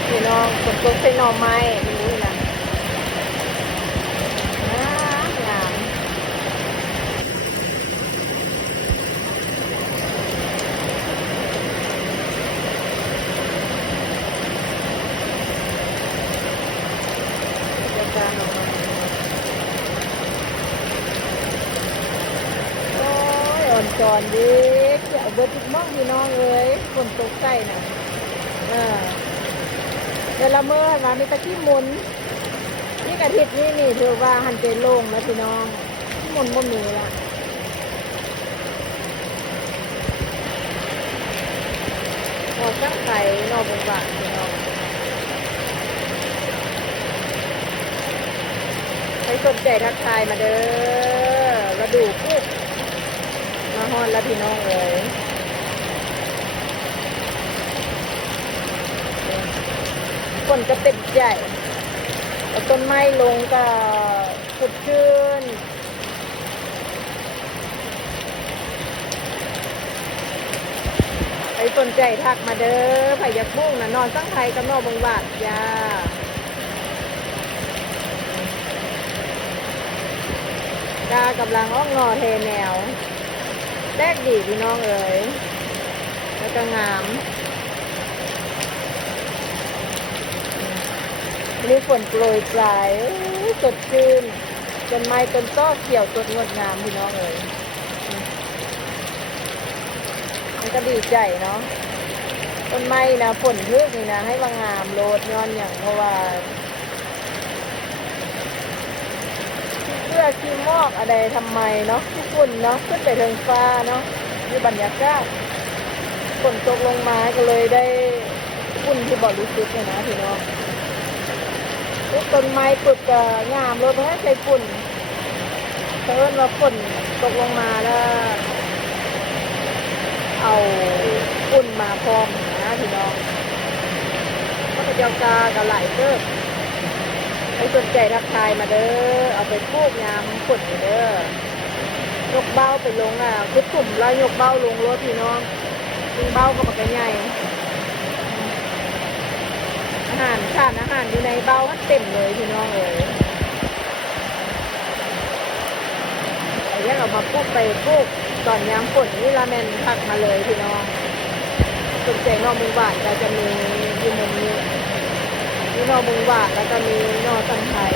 กพี่น้องฝนตกใส่หน่อไม้นี่นะงามเดี๋ยวการออกมาโอ้ยอ่อนจอนดีเกี่ยวเบิดทุกม่องพี่น้องเลยฝนตกใส่น่ะเดี๋ยวละเมื่อมามีตะกี้หมุนนี่กระติดนี่ถือว่าหันเจโล่งแล้วพี่น้องที่หมุนบ่มีละออกตั้งไข่นอกบางพี่น้องใครสนใจทักทายมาเด้อระดูปุ๊บมาฮอนแล้วพี่น้องเลยฝนก็เต็มใจต้นไม้ลงก็สดชื่นใครสนใจทักมาเด้อไผ่ยักษ์บุ้งนะนอนตั้งไทยกับนอกบงบาทจ้ากากำลังอ้องงอเทแนวแรกดีพี่น้องเอ๋ยแล้วก็งามนี่ฝนโปรยปลายสดชื่นต้นไม้ต้นก็เขียวต้นงดงามพี่น้องเลยมันก็ดีใจเนาะต้นไม้นะฝนทึกนี่นะให้ว่างามโลดย้อนอย่างเพราะว่าเสื้อขี้มอกอะไรทำไมเนาะที่ฝุ่นเนาะขึ้นไปทางฟ้าเนาะมีบรรยากาศฝนตกลงมาก็เลยได้ฝุ่นที่บริสุทธิ์นะพี่น้องต้นไม้ปึกงามรถให้ใส่ฝุ่นเพิ่นว่าฝนตกลงมาแล้วเอาฝุ่นมาพร้อมนะพี่น้องก็จะเจ้ากากับหลายเติบให้สนใจทักทายมาเด้อเอาไปปลูกงามฝนเด้อยกเบ้าไปลงคือตุ่มแล้วยกเบ้าลงรถพี่น้องยิงเบ้าก็ปากใหญ่อาหารอยู่ในเบ้าเต็มเลยพี่น้องเลยไอ้ยังเรามาปลูกไปปลูกตอนยามฝนนี่ละแมนพักมาเลยพี่น้องสนใจนอกมุงบาทก็จะมีอยู่มุมนี้นอกมุงบาทแล้วก็มีนอกสังไทย